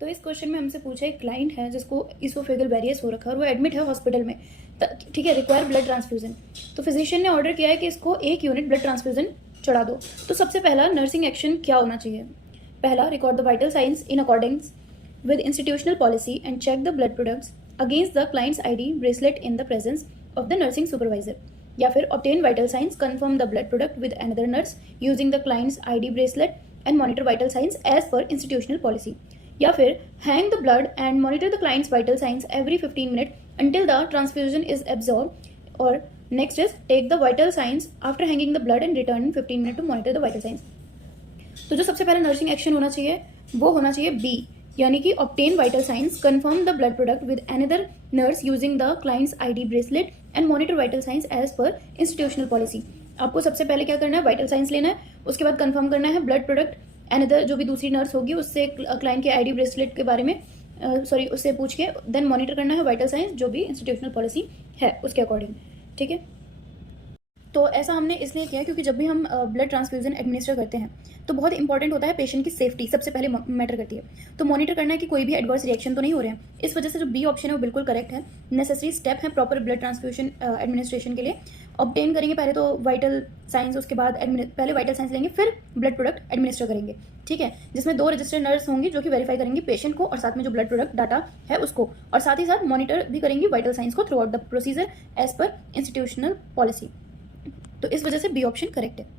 तो इस क्वेश्चन में हमसे पूछा एक क्लाइंट है जिसको इसोफेगल वेरियस हो रखा है और वो एडमिट है हॉस्पिटल में, ठीक है, रिक्वायर ब्लड ट्रांसफ्यूजन। तो फिजिशियन ने ऑर्डर किया है कि इसको 1 यूनिट ब्लड ट्रांसफ्यूजन चढ़ा दो। तो सबसे पहला नर्सिंग एक्शन क्या होना चाहिए? पहला, record the vital science in according with institutional policy and check the blood products against the client's ID bracelet in the presence of the nursing supervisor. या फिर obtain vital signs, confirm the blood product with another nurse using the client's ID bracelet and monitor vital signs as per institutional policy. या फिर hang the blood and monitor the client's vital signs every 15 minutes until the transfusion is absorbed. Or next is take the vital signs after hanging the blood and return in 15 minutes to monitor the vital signs. तो जो सबसे पहला nursing action होना चाहिए वो होना चाहिए B, यानी कि obtain vital signs, confirm the blood product with another nurse using the client's ID bracelet and monitor vital signs as per institutional policy. आपको सबसे पहले क्या करना है? वाइटल साइंस लेना है, उसके बाद कंफर्म करना है ब्लड प्रोडक्ट, अनदर जो भी दूसरी नर्स होगी उससे क्लाइंट के आईडी ब्रेसलेट के बारे में उससे पूछ के देन मॉनिटर करना है वाइटल साइंस जो भी इंस्टीट्यूशनल पॉलिसी है उसके अकॉर्डिंग, ठीक है। तो ऐसा हमने इसलिए किया क्योंकि जब भी हम ब्लड ट्रांसफ्यूजन एडमिनिस्टर करते हैं तो बहुत इंपॉर्टेंट होता है पेशेंट की सेफ्टी, सबसे पहले मैटर करती है। तो मॉनिटर करना है कि कोई भी एडवर्स रिएक्शन तो नहीं हो रहे हैं। इस वजह से जो बी ऑप्शन है वो बिल्कुल करेक्ट है। नेसेसरी स्टेप है प्रॉपर ब्लड ट्रांसफ्यूजन एडमिनिस्ट्रेशन के लिए। ऑब्टेन करेंगे पहले तो वाइटल साइंस, उसके बाद पहले वाइटल साइंस लेंगे फिर ब्लड प्रोडक्ट एडमिनिस्टर करेंगे, ठीक है, जिसमें 2 रजिस्टर्ड नर्स होंगी जो कि वेरीफाई करेंगे पेशेंट को और साथ में जो ब्लड प्रोडक्ट डाटा है उसको, और साथ ही साथ मॉनिटर भी करेंगी वाइटल साइंस को throughout the procedure as per institutional policy. तो इस वजह से बी ऑप्शन करेक्ट है।